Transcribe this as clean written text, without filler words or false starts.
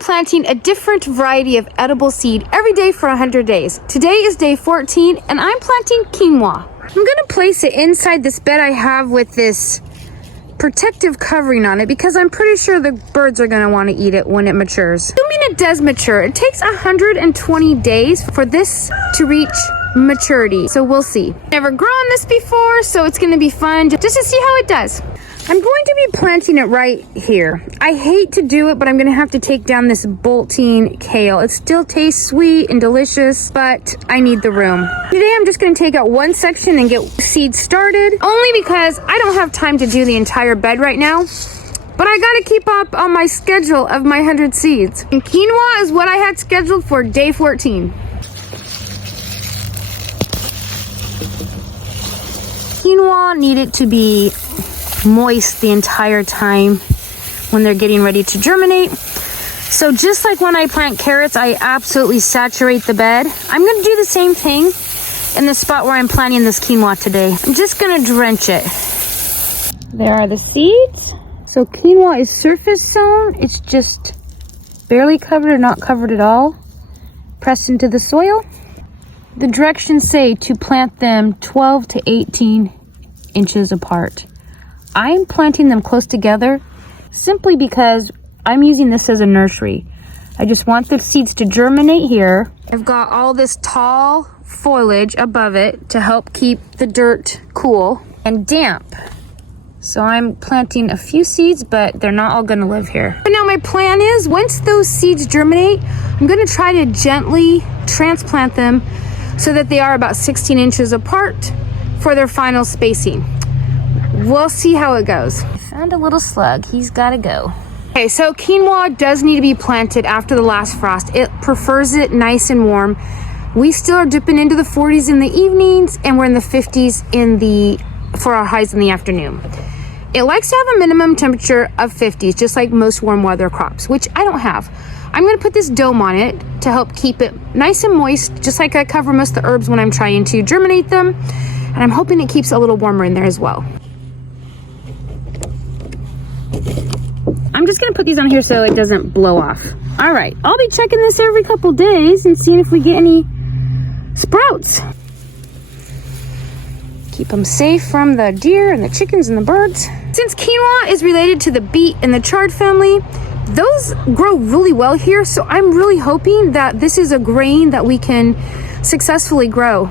planting a different variety of edible seed every day for 100 days. Today is day 14 and I'm planting quinoa. I'm gonna place it inside this bed I have with this protective covering on it because I'm pretty sure the birds are gonna wanna eat it when it matures. Assuming it does mature, it takes 120 days for this to reach maturity, so we'll see. Never grown this before, so it's gonna be fun just to see how it does. I'm going to be planting it right here. I hate to do it, but I'm gonna have to take down this bolting kale. It still tastes sweet and delicious, but I need the room. Today I'm just gonna take out one section and get seeds started, only because I don't have time to do the entire bed right now. But I gotta keep up on my schedule of my 100 seeds. And quinoa is what I had scheduled for day 14. Quinoa needed to be moist the entire time when they're getting ready to germinate. So just like when I plant carrots, I absolutely saturate the bed. I'm gonna do the same thing in the spot where I'm planting this quinoa today. I'm just gonna drench it. There are the seeds. So quinoa is surface sown. It's just barely covered or not covered at all. Pressed into the soil. The directions say to plant them 12 to 18 inches apart. I'm planting them close together simply because I'm using this as a nursery. I just want the seeds to germinate here. I've got all this tall foliage above it to help keep the dirt cool and damp. So I'm planting a few seeds, but they're not all gonna live here. But now my plan is, once those seeds germinate, I'm gonna try to gently transplant them so that they are about 16 inches apart for their final spacing. We'll see how it goes. I found a little slug. He's gotta go. Okay, so quinoa does need to be planted after the last frost. It prefers it nice and warm. We still are dipping into the 40s in the evenings, and we're in the 50s for our highs in the afternoon. It likes to have a minimum temperature of 50s, just like most warm weather crops, which I don't have. I'm gonna put this dome on it to help keep it nice and moist, just like I cover most of the herbs when I'm trying to germinate them. And I'm hoping it keeps a little warmer in there as well. I'm just gonna put these on here so it doesn't blow off. All right, I'll be checking this every couple days and seeing if we get any sprouts. Keep them safe from the deer and the chickens and the birds. Since quinoa is related to the beet and the chard family, those grow really well here, so I'm really hoping that this is a grain that we can successfully grow.